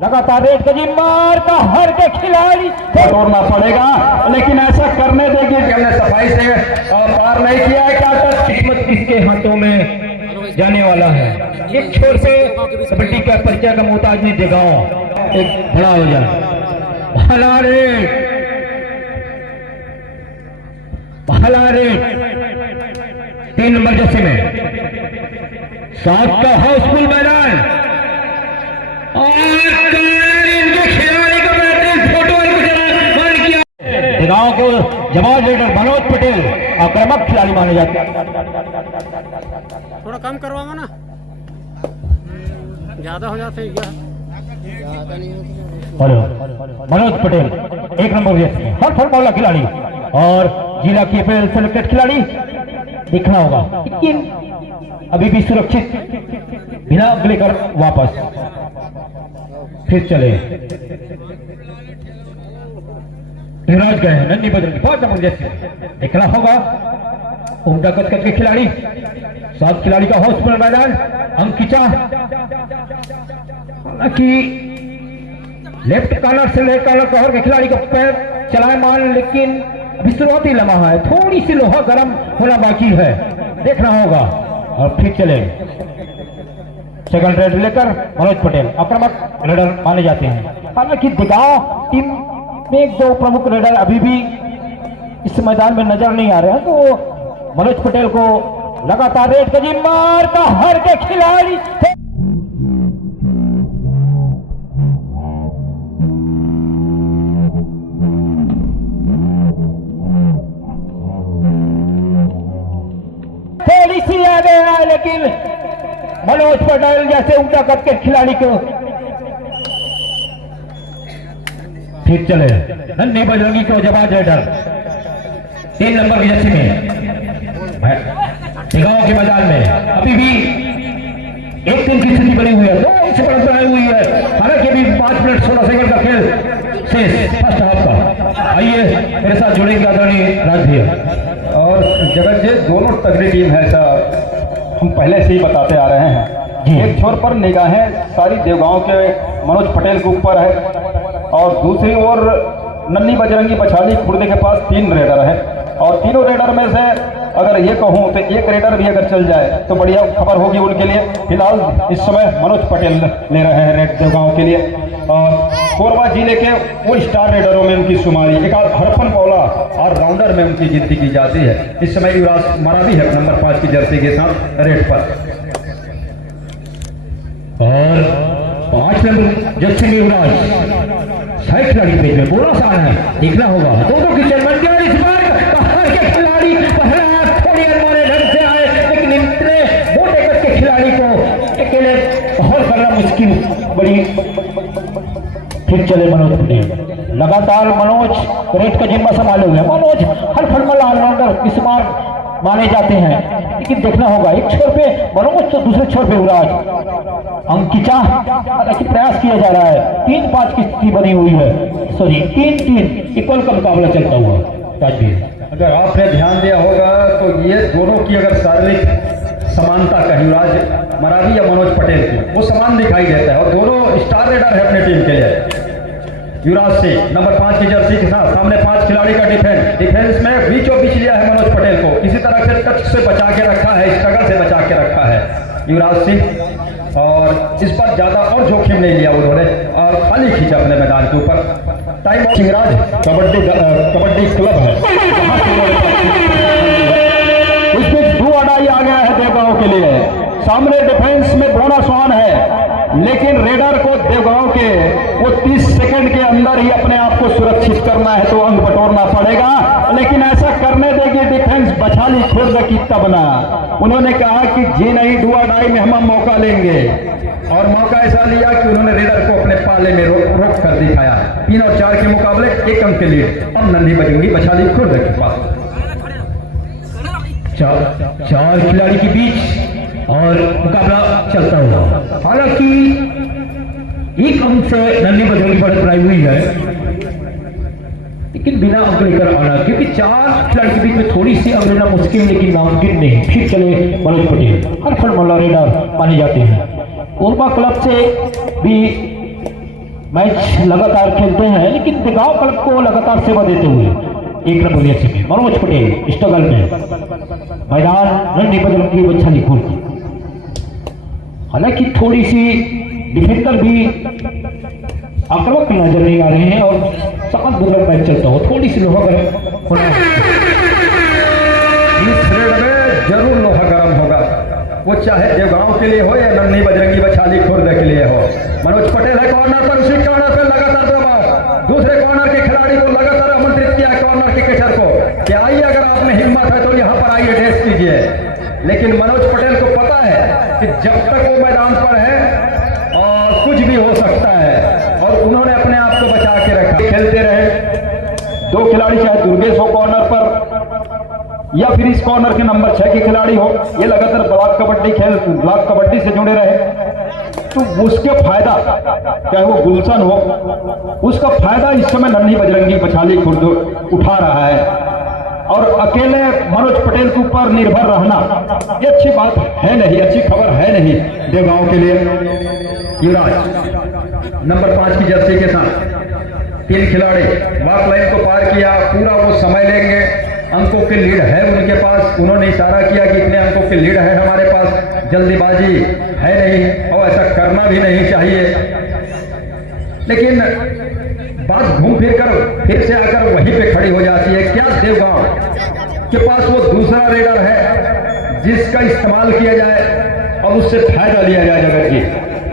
लगातार रेड का मार का हर के खिलाड़ी तोड़ना पड़ेगा, लेकिन ऐसा करने देगी। हमने सफाई से पार नहीं किया है। क्या किस्मत किसके हाथों में जाने वाला है। एक छोर से कबड्डी का परिचय का मोहताज नहीं जगाओ, एक बड़ा हो जाए। पहला रेड 3 नंबर जर्सी में 7 का हाउसफुल मैदान और इनके खिलाड़ी का बेहतरीन फोटो किया। गांव को जमाल लीडर मनोज पटेल आक्रामक खिलाड़ी माने जाते हैं। थोड़ा कम करवाओ ना, ज्यादा हो जाते हैं क्या? मनोज पटेल 1 नंबर जर्सी हर फॉर्मूला खिलाड़ी और जिला की पहल सेलेक्टेड खिलाड़ी दिखना होगा, लेकिन अभी भी सुरक्षित बिना अगले कर वापस फिर चले। युवराज गए हैं नन्ही बदल 5 नंबर जैसे देखना होगा। उमदा कद के खिलाड़ी 7 खिलाड़ी का हाउसफुल मैदान अंकिता कि लेफ्ट कॉर्नर से लेफ्ट कॉर्नर कवर के खिलाड़ी का पैर चलाए मान, लेकिन शुरुआती लम्हा है, थोड़ी सी लोहा गर्म होना बाकी है, देखना होगा और फिर चले। सेकंड रेड लेकर मनोज पटेल आक्रामक रेडर माने जाते हैं। हालांकि दिगांव टीम में 2 प्रमुख रेडर अभी भी इस मैदान में नजर नहीं आ रहे हैं, तो मनोज पटेल को लगातार रेड का मार का हर के खिलाड़ी थोड़ी सी आ गया, लेकिन मनोज पटेल जैसे उमदा कद के खिलाड़ी को ठीक चले। नन्ही बजरंगी को जवाब रेडर 3 नंबर की जर्सी में गांव के मैदान में अभी भी 1-3 की स्थिति बनी हुई है, 2 इंच बढ़त आई हुई है। हालांकि अभी 5 मिनट 16 सेकंड का खेल शेष फर्स्ट हाफ का। आइए मेरे साथ जुड़ेंगे आदरणीय राज भैया और जगत जी। दोनों तगड़ी टीम है, ऐसा हम पहले से ही बताते आ रहे हैं। एक छोर पर निगाहें सारी देवगांव के मनोज पटेल के ऊपर है और दूसरी ओर नन्ही बजरंगी बछाली खुर्दे के पास 3 रेडर है और तीनों रेडर में से अगर ये कहूँ तो एक रेडर भी अगर चल जाए तो बढ़िया खबर होगी उनके लिए। फिलहाल इस समय मनोज पटेल ले रहे हैं रेड देवगांव के लिए और कोरबा जिले के उन स्टार रेडरों में उनकी शुमारी, एक हरपन मौला और राउंडर में उनकी गिनती की जाती है। इस समय युवराज मरावी है नंबर 5 की जर्सी के साथ रेड पर और 5 नंबर जर्सी में युवराज साइड खिलाड़ी पेज में बोला सा है, देखना होगा। दोनों की चलबंदी और इस बार बाहर के खिलाड़ी पहला थोड़ी अनमाने ढंग से आए, लेकिन इतने मोटे कद के खिलाड़ी को अकेले बहल करना मुश्किल बड़ी। फिर चले मनोज पटेल लगातार मनोज रेड का जिम्मा संभाले हुए। मनोज हर फॉर्मूला ऑलराउंडर इस बार माने जाते हैं, लेकिन देखना होगा। एक छोर पे मनोज तो दूसरे छोर पे युवराज अंकिता, हालांकि प्रयास किया जा रहा है। 3-5 की स्थिति बनी हुई है, सॉरी 3-3 इक्वल का मुकाबला चलता हुआ। अगर आपने ध्यान दिया होगा तो ये दोनों की अगर शारीरिक समानता का युवराज मरावी या मनोज पटेल की वो समान दिखाई देता है और दोनों स्टार रेडर है अपने टीम के लिए। युवराज से नंबर 5 की जर्सी के साथ सामने 5 खिलाड़ी का डिफेंस में बीचों बीच लिया है मनोज पटेल को, किसी तरह से टच से बचा के रखा है, स्ट्रगल से बचा के रखा है युवराज सिंह और इस पर ज्यादा और जोखिम नहीं लिया उन्होंने और खाली खींचा अपने मैदान के ऊपर। टाइम सिंहराज कबड्डी क्लब है, इसमें 2 अड़ाई आ गया है देवगांव के लिए। सामने डिफेंस में बोना स्वान है, लेकिन रेडर को देवगांव के वो 30 सेकंड के अंदर ही अपने आप को सुरक्षित करना है तो अंक बटोरना पड़ेगा, लेकिन ऐसा करने देगी डिफेंस बछाली खुर्द की तबना। उन्होंने कहा कि जी नहीं, 2 अड़ाई में हम मौका लेंगे और मौका ऐसा लिया कि उन्होंने रेडर को अपने पाले में रोक कर दिखाया। 3 और 4 के मुकाबले 1 अंक के लीड अब नन्ही बजरंगी बछाली खुर्द के पास। 4 खिलाड़ी के बीच और मुकाबला चलता हुआ। हालांकि 1 अंक से नन्ही बजरंगी बढ़ हुई है, लेकिन बिना अंक लेकर आना, क्योंकि 4 खिलाड़ी के बीच में थोड़ी सी अंक लेना मुश्किल लेकिन नामुमकिन नहीं। फिर चले मनोज पटेल हर फॉर्मूला रेडर माने जाते हैं। कोरबा क्लब से भी मैच लगातार खेलते हैं, लेकिन दिगांव क्लब को लगातार सेवा देते हुए 1 नंबर जर्सी में मनोज पटेल स्ट्रगल में मैदान रंडी बजरंगी बच्छाली खोल। हालांकि थोड़ी सी डिफेंडर भी आक्रामक नजर नहीं आ रहे हैं और सख्त बुरा मैच चलता हो, थोड़ी सी लोहा गर्म होना। इस रेड में जरूर लोहा गर्म होगा, वो चाहे देवगांव के लिए हो या नन्ही बजरंगी बछाली खुर्द के लिए हो। मनोज पटेल है कॉर्नर पर, उसी कॉर्नर पर लगातार दबाव, दूसरे कॉर्नर के खिलाड़ी को लगातार आमंत्रित किया कॉर्नर के कैचर को कि आइए, अगर आपने हिम्मत है तो यहाँ पर आइए, टेस्ट कीजिए। लेकिन मनोज पटेल को पता है कि जब तक वो मैदान पर है और कुछ भी हो सकता है, और उन्होंने अपने आप को बचा के रखा। खेलते रहे 2 खिलाड़ी, चाहे दुर्गेश हो कॉर्नर पर या फिर इस कॉर्नर के नंबर 6 के खिलाड़ी हो, ये लगातार ब्लॉक कबड्डी से जुड़े रहे, तो उसके फायदा, चाहे वो गुलशन हो, उसका फायदा इस समय नन्ही बजरंगी बछाली खुर्द उठा रहा है। और अकेले मनोज पटेल के ऊपर निर्भर रहना ये अच्छी बात है नहीं, अच्छी खबर है नहीं देवगांव के लिए। युवराज नंबर 5 की जर्सी के साथ 3 खिलाड़ी वॉक लाइन को पार किया, पूरा वो समय लेंगे, अंकों की लीड है उनके पास। उन्होंने इशारा किया कि इतने अंकों की लीड है हमारे पास, जल्दीबाजी है नहीं और ऐसा करना भी नहीं चाहिए। लेकिन बात घूम फिर कर फिर से आकर वहीं पे खड़ी हो जाती है। क्या देवगांव के पास वो दूसरा रेडर है जिसका इस्तेमाल किया जाए और उससे फायदा लिया जाए जगत जी?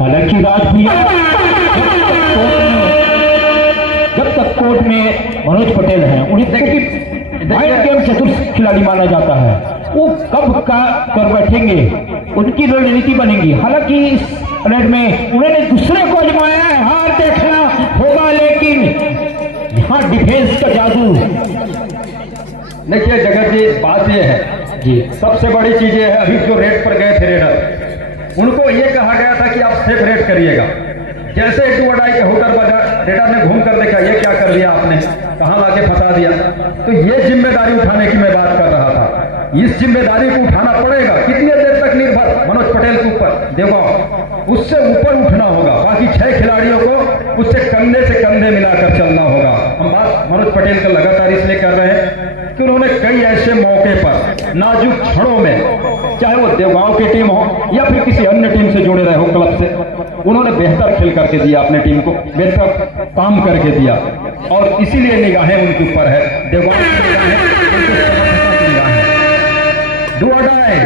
हालांकि राज भैया जब तक कोर्ट में मनोज पटेल हैं, उन्हें माइंड गेम चतुर खिलाड़ी माना जाता है, वो कब का कर बैठेंगे, उनकी रणनीति बनेगी। हालांकि इस रेड में उन्होंने दूसरे को आजमाया है, हार देखना होगा, लेकिन यहाँ डिफेंस का जादू। देखिए जगत जी, बात ये है जी, सबसे बड़ी चीज ये है, अभी जो रेड पर गए थे रेडर, उनको ये कहा गया था कि आप सेफ रेड करिएगा। जैसे एक वडाई के होकर बाजार रेडर ने घूम कर देखा, ये क्या कर दिया आपने, कहाँ लाके फंसा दिया। तो ये जिम्मेदारी उठाने की मैं बात कर रहा था, इस जिम्मेदारी को उठाना पड़ेगा। कितनी देर तक निर्भर मनोज पटेल के ऊपर, देखो उससे ऊपर उठना होगा, बाकी 6 खिलाड़ियों को उससे कंधे से कंधे मिलाकर चलना होगा। हम बात मनोज पटेल का लगातार इसलिए कर रहे हैं कि उन्होंने कई ऐसे मौके पर नाजुक क्षणों में, चाहे वो देवगांव की टीम हो या फिर किसी अन्य टीम से जुड़े रहे हो क्लब से, उन्होंने बेहतर खेल करके दिया, अपने टीम को बेहतर काम करके दिया, और इसीलिए निगाहें उनके ऊपर है, देवगांव की निगाहें दुआडाए।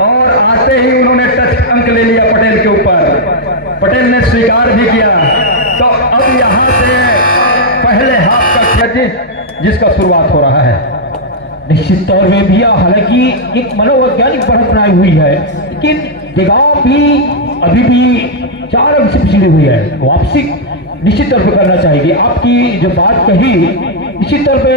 और आते ही उन्होंने टच अंक ले लिया पटेल के ऊपर, पटेल ने स्वीकार भी किया। तो अब यहां से पहले हाथ का खेल जिसका शुरुआत हो रहा है निश्चित तौर में भी। हालांकि एक मनोवैज्ञानिक बढ़त बनाई हुई है, लेकिन देवगांव भी अभी भी 4 अंक से पिछड़ी हुई है, वापसी निश्चित तौर पर करना चाहिए। आपकी जो बात कही, निश्चित तौर पे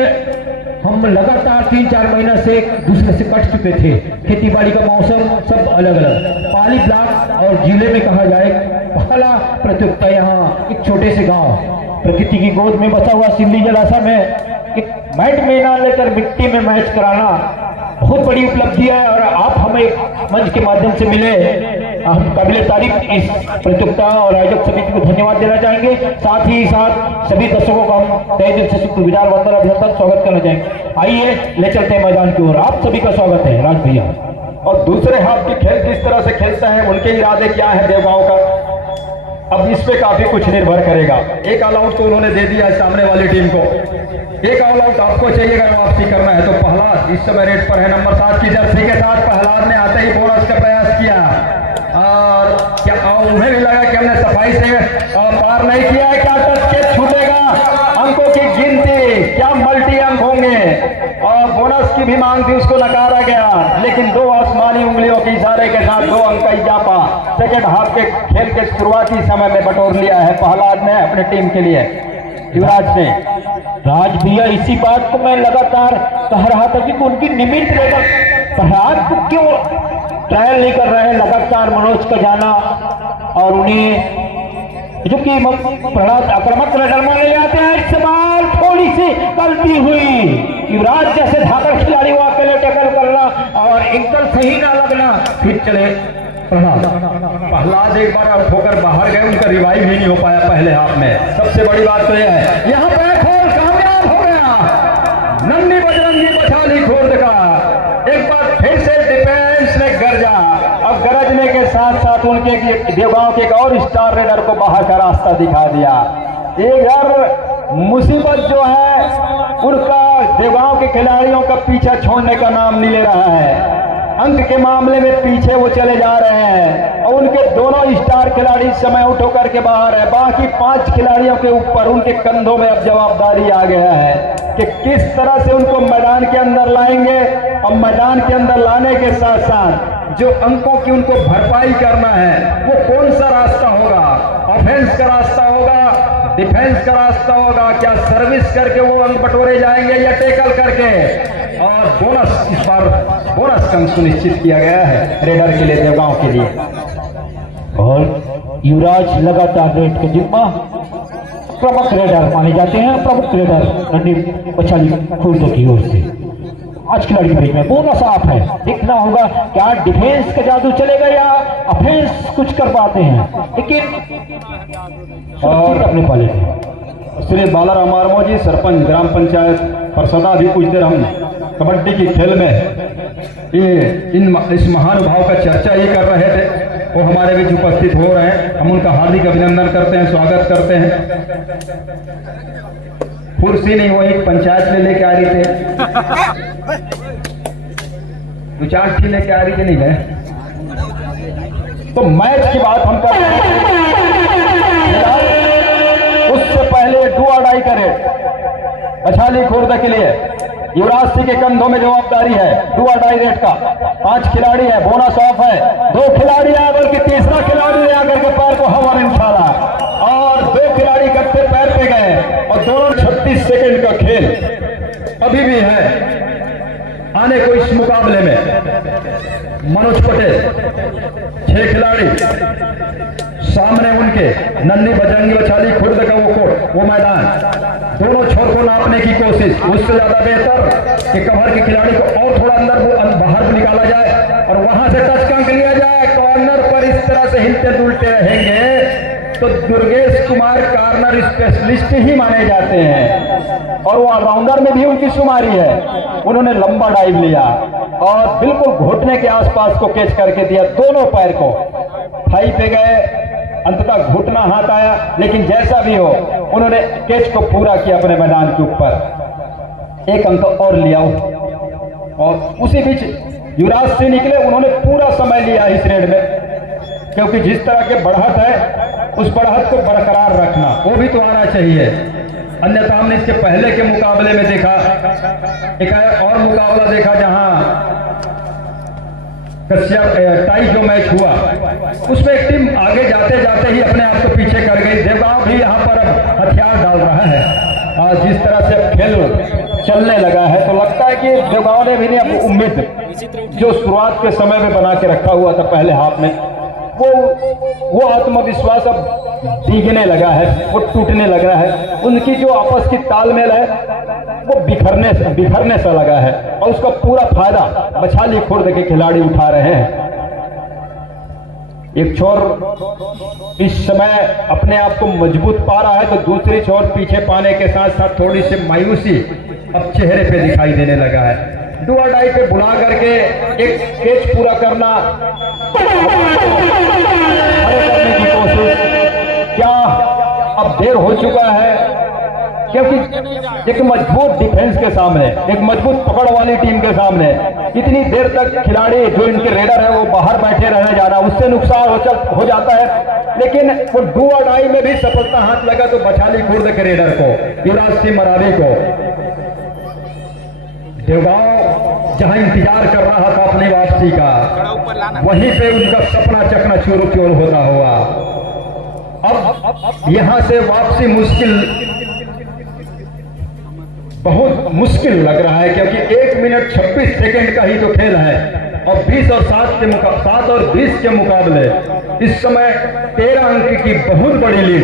हम लगातार 3-4 महीना से दूसरे से कट चुके थे, खेती बाड़ी का मौसम सब अलग अलग, पाली ब्लॉक और जिले में कहा जाए पहला प्रतियोगिता यहाँ एक छोटे से गांव प्रकृति की गोद में बसा हुआ सिल्ली जलासा में एक मैट में ना लेकर मिट्टी में मैच कराना बहुत बड़ी उपलब्धि है। और आप हमें मंच के माध्यम से मिले, हम काबिल तारीफ इस प्रतियोगिता और आयोजक समिति को धन्यवाद देना चाहेंगे। साथ ही साथ सभी दर्शकों का हम तहे दिल से शुक्रगुजार, वंदन, अभिनंदन, स्वागत करना चाहेंगे। आइए ले चलते हैं मैदान की ओर, आप सभी का स्वागत है राज भैया। और दूसरे हाथ की खेल किस तरह से खेलता है, उनके इरादे क्या है देवगांव का, अब इस पे काफी कुछ निर्भर करेगा। एक ऑल आउट तो उन्होंने दे दिया है सामने वाली टीम को, एक ऑल आउट आपको चाहिए अगर वापसी करना है। तो प्रहलाद इस समय रेड पर है, नंबर 7 की जर्सी के साथ प्रहलाद ने आते ही बोनस का प्रयास किया, और क्या उन्हें भी लगा कि हमने सफाई से पार नहीं किया है, क्या टच कैच छूटेगा, अंकों की गिनती क्या मल्टी अंक होंगे, और बोनस की भी मांग थी, उसको नकारा गया। लेकिन 2 आसमानी उंगलियों के इशारे के साथ 2 अंक का इजाफा सेकेंड हाफ के खेल के शुरुआती समय में बटोर लिया है प्रहलाद ने अपनी टीम के लिए, युवराज ने। राज भैया इसी बात को मैं लगातार कह रहा था कि उनकी निमित्त रेडर प्रहलाद को क्यों ट्रायल नहीं कर रहे हैं, लगातार मनोज का जाना, और उन्हें जो कि प्रहलाद आक्रामक रेडर माने जाते हैं। इस बार थोड़ी सी गलती हुई, युवराज जैसे धाकड़ खिलाड़ी वो अकेले टैकल करना और एकदम सही ना लगना, फिर चले प्रहलाद एक बार आउट होकर बाहर गए, उनका रिवाइव ही नहीं हो पाया पहले हाफ में। सबसे बड़ी बात तो यह है, यहाँ पे खोल कामयाब हो गया नन्ही बजरंगी बछाली खुर्द का। एक बार फिर से डिफेंस ने गरजा। अब गरजने के साथ साथ उनके देवगांव के एक और स्टार रेडर को बाहर का रास्ता दिखा दिया। इधर मुसीबत जो है उनका देवगांव के खिलाड़ियों का पीछा छोड़ने का नाम नहीं ले रहा है। अंक के मामले में पीछे वो चले जा रहे हैं और उनके दोनों स्टार खिलाड़ी इस समय आउट होकर के बाहर है। बाकी 5 खिलाड़ियों के ऊपर उनके कंधों में अब जवाबदारी आ गया है कि किस तरह से उनको मैदान के अंदर लाएंगे और मैदान के अंदर लाने के साथ साथ जो अंकों की उनको भरपाई करना है वो कौन सा रास्ता होगा। ऑफेंस का रास्ता होगा, डिफेंस का रास्ता होगा, क्या सर्विस करके वो अंक बटोरे जाएंगे या टेकल करके। और बोनस, इस बार बोनस का अंक सुनिश्चित किया गया है रेडर के लिए, देवगांव के लिए। और युवराज लगातार रेड के जिम्मा प्रमुख रेडर माने जाते हैं, प्रमुख रेडर नन्ही बछाली खुर्द की ओर से। आज खिलाड़ी के बीच में बोनस साफ है, देखना होगा क्या डिफेंस का जादू चलेगा या ऑफेंस कुछ कर पाते हैं, लेकिन और अपने पाले श्री बालाराम आर्मो जी, सरपंच ग्राम पंचायत परसदा, भी कुछ देर हम कबड्डी की खेल में इस महानुभाव का चर्चा ही कर रहे थे, वो हमारे बीच उपस्थित हो रहे हैं। हम उनका हार्दिक अभिनंदन करते हैं, स्वागत करते हैं। कुर्सी नहीं, वो एक पंचायत में लेके आ रही थे, 2-4 थी लेके आ रही थी, नहीं गए। तो मैच की बात हम कर रहे हैं, उससे पहले डू और डाई करे बछाली खुर्द के लिए युवराज सिंह के कंधों में जवाबदारी है डू और डाई रेट का। 5 खिलाड़ी है, बोनस ऑफ है, 2 खिलाड़ी है, बल्कि तीसरा खिलाड़ी ने आकर के पैर को हवा में उछाला और 2 खिलाड़ी कट्टे पैर पे गए और दोनों 36 सेकंड का खेल अभी भी है। आने को इस मुकाबले में मनोज पटेल 6 खिलाड़ी, सामने उनके नन्ही बजरंगी बछाली खुर्द का वो कोर्ट, वो मैदान, दोनों छोर को नापने की कोशिश। उससे ज्यादा बेहतर कि कवर के खिलाड़ी को और थोड़ा अंदर बाहर निकाला जाए और वहां से टच का अंक लिया जाए। कॉर्नर पर इस तरह से हिलते डुलते रहेंगे तो दुर्गेश कुमार कॉर्नर स्पेशलिस्ट ही माने जाते हैं और वो ऑलराउंडर में भी उनकी शुमारी है। उन्होंने लंबा डाइव लिया और बिल्कुल घुटने के आसपास को कैच करके दिया, दोनों पैर को थाई पे गए, अंततः घुटना हाथ आया, लेकिन जैसा भी हो उन्होंने कैच को पूरा किया अपने मैदान के ऊपर, 1 अंक और लिया। और उसी बीच युवराज सिंह निकले, उन्होंने पूरा समय लिया इस रेड में, क्योंकि जिस तरह के बढ़त है उस बढ़त को बरकरार रखना वो भी तो आना चाहिए। अन्यथा हमने इसके पहले के मुकाबले में देखा, एक और मुकाबला देखा जहां कश्यप टाई जो मैच हुआ उसमें एक टीम आगे जाते जाते ही अपने आप को पीछे कर गई। देवगांव भी यहाँ पर अब हथियार डाल रहा है और जिस तरह से खेल चलने लगा है तो लगता है कि देवगांव ने भी नहीं अपनी उम्मीद जो शुरुआत के समय में बना के रखा हुआ था पहले हाफ में, वो आत्मविश्वास अब भीगने लगा है, वो टूटने लगा है। उनकी जो आपस की तालमेल है वो बिखरने सा लगा है और उसका पूरा फायदा बछाली खुर्द के खिलाड़ी उठा रहे हैं। एक छोर इस समय अपने आप को मजबूत पा रहा है तो दूसरी छोर पीछे पाने के साथ साथ थोड़ी सी मायूसी अब चेहरे पे दिखाई देने लगा है। डू और डाई पे बुला करके एक कैच पूरा करना करने की कोशिश, क्या अब देर हो चुका है, क्योंकि एक मजबूत डिफेंस के सामने, एक मजबूत पकड़ वाली टीम के सामने इतनी देर तक खिलाड़ी जो इनके रेडर है वो बाहर बैठे रहने जा रहा है, उससे नुकसान हो जाता है। लेकिन वो डू और डाई में भी सफलता हाथ लगा तो बछाली खुर्द के रेडर को, युवराज सिंह मरावी को, देवगांव जहां इंतजार कर रहा था अपनी वापसी का, वहीं पे उनका सपना चकना चूर होता हुआ। अब यहां से वापसी बहुत मुश्किल लग रहा है, क्योंकि 1 मिनट 26 सेकंड का ही तो खेल है और 20 और 7 और 20 के मुकाबले इस समय 13 अंक की बहुत बड़ी लीड,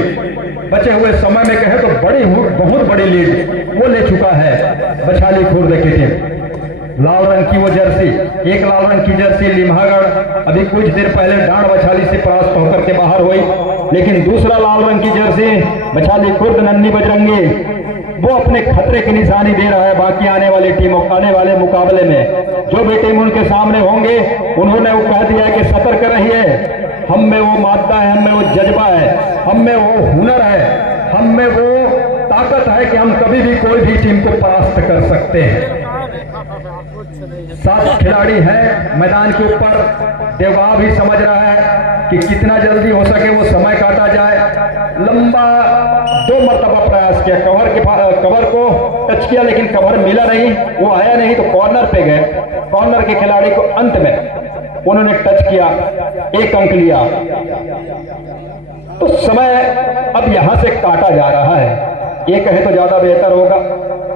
बचे हुए समय में कहे तो बहुत बड़ी लीड वो ले चुका है बछाली खुर्द की टीम। लाल रंग की वो जर्सी, एक लाल रंग की जर्सी लिम्हागढ़ अभी कुछ देर पहले डांड बछाली से परास्त होकर के बाहर हुई, लेकिन दूसरा लाल रंग की जर्सी बछाली खुर्द नन्ही बजरंगी वो अपने खतरे की निशानी दे रहा है बाकी आने वाली टीमों आने वाले मुकाबले में। जो भी टीम उनके सामने होंगे उन्होंने वो कह दिया है कि सतर्क रहिए, हम में वो मादा है, हम में वो जज्बा है, हम में वो हुनर है, हम में वो ताकत है कि हम कभी भी कोई भी टीम को परास्त कर सकते हैं। 7 खिलाड़ी हैं मैदान के ऊपर। देवगांव भी समझ रहा है कि कितना जल्दी हो सके वो समय काटा जाए। लंबा 2 मरतबा प्रयास किया, कवर को टच किया लेकिन कवर मिला नहीं, वो आया नहीं तो कॉर्नर पे गए। कॉर्नर के खिलाड़ी को अंत में उन्होंने टच किया, 1 अंक लिया। तो समय अब यहां से काटा जा रहा है, ये कहे तो ज्यादा बेहतर होगा।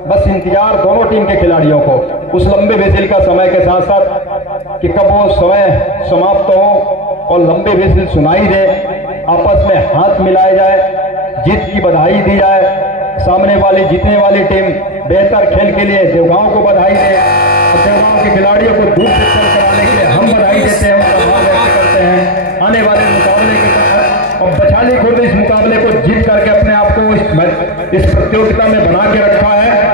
बस इंतजार दोनों टीम के खिलाड़ियों को उस लंबे विजिल का समय के साथ साथ कि कब वो समय समाप्त हो और लंबे विजिल सुनाई दे, आपस में हाथ मिलाए जाए, जीत की बधाई दी जाए। सामने वाली जीतने वाली टीम बेहतर खेल के लिए देवगांव को बधाई दे, और देवगांव के खिलाड़ियों को दूर से चल कराने के लिए हम बधाई देते हैं, उनका आभार व्यक्त करते हैं। आने वाले मुकाबले के तहत और बछाली खुर्द इस मुकाबले को जीत करके अपने आप को इस प्रतियोगिता में बना के रखा है।